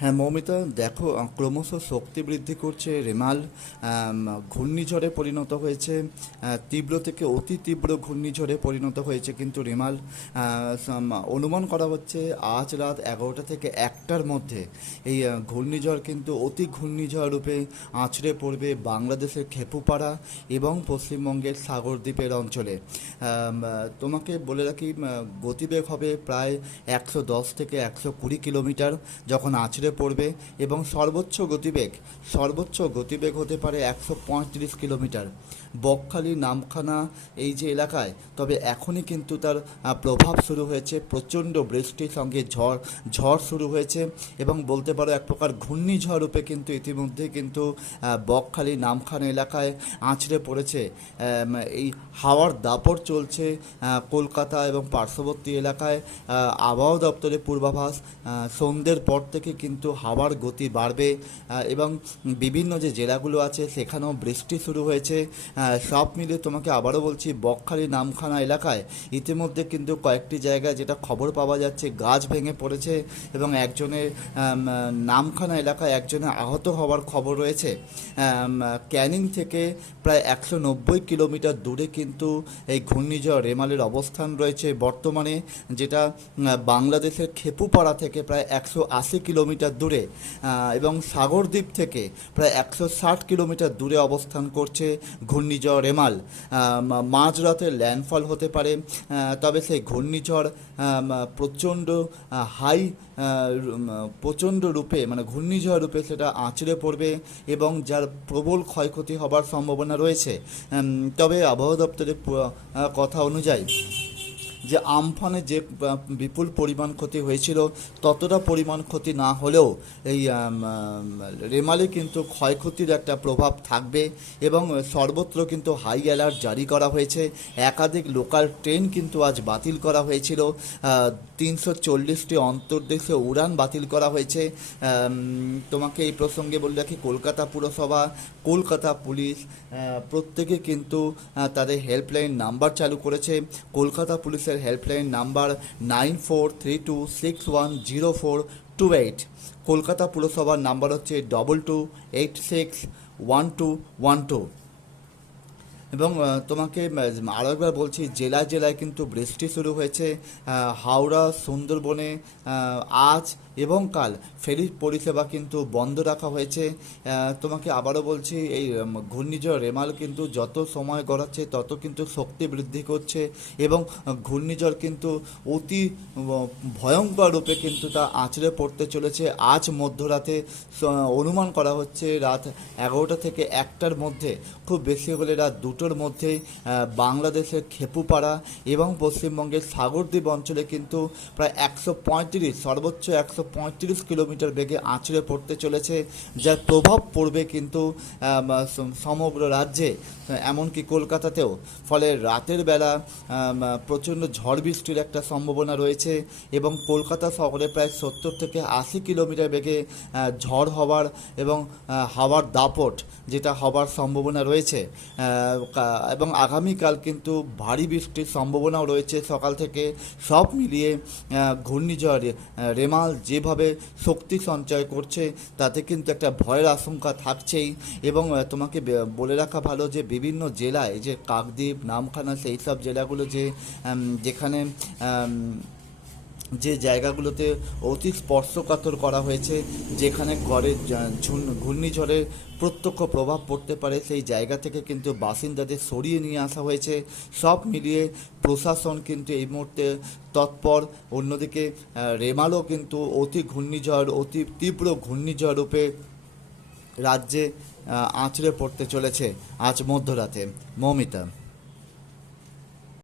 হ্যাঁ মৌমিতা, দেখো ক্রমশ শক্তি বৃদ্ধি করছে রেমাল। ঘূর্ণিঝড়ে পরিণত হয়েছে, তীব্র থেকে অতি তীব্র ঘূর্ণিঝড়ে পরিণত হয়েছে কিন্তু রেমাল। অনুমান করা হচ্ছে আজ রাত 11টা থেকে 1টার মধ্যে এই ঘূর্ণিঝড় কিন্তু অতি ঘূর্ণিঝড় রূপে আছড়ে পড়বে বাংলাদেশের খেপুপাড়া এবং পশ্চিমবঙ্গের সাগরদ্বীপের অঞ্চলে। তোমাকে বলে রাখি, গতিবেগ হবে প্রায় 110 থেকে 120 কিলোমিটার যখন আছড়ে পড়বে, এবং সর্বোচ্চ গতিবেগ হতে পারে 135 কিলোমিটার। বকখালি, নামখানা এই যে এলাকায়, তবে এখনই কিন্তু তার প্রভাব শুরু হয়েছে। প্রচণ্ড বৃষ্টির সঙ্গে ঝড় শুরু হয়েছে, এবং বলতে পারো এক প্রকার ঘূর্ণিঝড় রূপে কিন্তু ইতিমধ্যে কিন্তু বকখালি, নামখানা এলাকায় আছড়ে পড়েছে। এই হাওয়ার দাপট চলছে কলকাতা এবং পার্শ্ববর্তী এলাকায়। আবহাওয়া দপ্তরের পূর্বাভাস, সন্ধ্যের পর থেকে কিন্তু হাওয়ার গতি বাড়বে, এবং বিভিন্ন যে জেলাগুলো আছে সেখানেও বৃষ্টি শুরু হয়েছে। সব মিলে তোমাকে আবারও বলছি, বকখালি, নামখানা এলাকায় ইতিমধ্যে কিন্তু কয়েকটি জায়গায় যেটা খবর পাওয়া যাচ্ছে, গাছ ভেঙে পড়েছে, এবং একজনের নামখানা এলাকায় একজনের আহত হওয়ার খবর রয়েছে। ক্যানিং থেকে প্রায় 190 কিলোমিটার দূরে কিন্তু এই ঘূর্ণিঝড় রেমালের অবস্থান রয়েছে বর্তমানে, যেটা বাংলাদেশের খেপুপাড়া থেকে প্রায় 180 কিলোমিটার দূরে, এবং সাগরদ্বীপ থেকে প্রায় 160 কিলোমিটার দূরে অবস্থান করছে ঘূর্ণিঝড় রেমাল। মাঝরাতে ল্যান্ডফল হতে পারে, তবে সেই ঘূর্ণিঝড় প্রচণ্ড হাই প্রচণ্ড রূপে, মানে ঘূর্ণিঝড় রূপে সেটা আঁচড়ে পড়বে, এবং যার প্রবল ক্ষয়ক্ষতি হবার সম্ভাবনা রয়েছে। তবে আবহাওয়া দপ্তরের কথা অনুযায়ী যে আমফানে যে বিপুল পরিমাণ ক্ষতি হয়েছিল, ততটা পরিমাণ ক্ষতি না হলেও এই রেমালে কিন্তু ক্ষয়ক্ষতির একটা প্রভাব থাকবে, এবং সর্বত্র কিন্তু হাই অ্যালার্ট জারি করা হয়েছে। একাধিক লোকাল ট্রেন কিন্তু আজ বাতিল করা হয়েছিল, 340টি অন্তর্দেশীয় উড়ান বাতিল করা হয়েছে। তোমাকে এই প্রসঙ্গে বলে রাখি, কলকাতা পুরসভা, কলকাতা পুলিশ প্রত্যেকে কিন্তু তাদের হেল্পলাইন নাম্বার চালু করেছে। কলকাতা পুলিশের হেল্পলাইন নাম্বার 9432610428। কলকাতা পুরসভার নাম্বার হচ্ছে 22861212। এবং তোমাকে আরও একবার বলছি, জেলায় জেলায় কিন্তু বৃষ্টি শুরু হয়েছে। হাওড়া, সুন্দরবনে আজ এবং কাল ফেরি পরিষেবা কিন্তু বন্ধ রাখা হয়েছে। তোমাকে আবারও বলছি, এই ঘূর্ণিঝড় রেমাল কিন্তু যত সময় গড়াচ্ছে তত কিন্তু শক্তি বৃদ্ধি করছে, এবং ঘূর্ণিঝড় কিন্তু অতি ভয়ঙ্কর রূপে কিন্তু তা আঁচড়ে পড়তে চলেছে আজ মধ্যরাতে। অনুমান করা হচ্ছে রাত 11টা থেকে 1টার মধ্যে, খুব বেশি হলে রাত 2টোর মধ্যেই বাংলাদেশের খেপুপাড়া এবং পশ্চিমবঙ্গের সাগরদ্বীপ অঞ্চলে কিন্তু প্রায় 135, সর্বোচ্চ 135 কিলোমিটার বেগে আছড়ে পড়তে চলেছে, যার প্রভাব পড়বে কিন্তু সমগ্র রাজ্যে, এমনকি কলকাতাতেও। ফলে রাতের বেলা প্রচণ্ড ঝড় বৃষ্টির একটা সম্ভাবনা রয়েছে, এবং কলকাতা শহরে প্রায় 70 থেকে 80 কিলোমিটার বেগে ঝড় হওয়ার এবং হাওয়ার দাপট যেটা হবার সম্ভাবনা রয়েছে। এবং আগামীকাল কিন্তু ভারী বৃষ্টির সম্ভাবনাও রয়েছে সকাল থেকে। সব মিলিয়ে ঘূর্ণিঝড় রেমাল যেভাবে শক্তি সঞ্চয় করছে, তাতে কিন্তু একটা ভয়ের আশঙ্কা থাকছেই। এবং তোমাকে বলে রাখা ভালো যে বিভিন্ন জেলায়, যে কাকদ্বীপ, নামখানা, সেই সব জেলাগুলো যেখানে যে জায়গাগুলোতে অতি স্পর্শকাতর করা হয়েছে, যেখানে ঘূর্ণিঝড়ের প্রত্যক্ষ প্রভাব পড়তে পারে, সেই জায়গা থেকে কিন্তু বাসিন্দাদের সরিয়ে নিয়ে আসা হয়েছে। সব মিলিয়ে প্রশাসন কিন্তু এই মুহূর্তে তৎপর। অন্যদিকে রেমালও কিন্তু অতি তীব্র ঘূর্ণিঝড় রূপে রাজ্যে আছড়ে পড়তে চলেছে আজ মধ্যরাতে। মৌমিতা।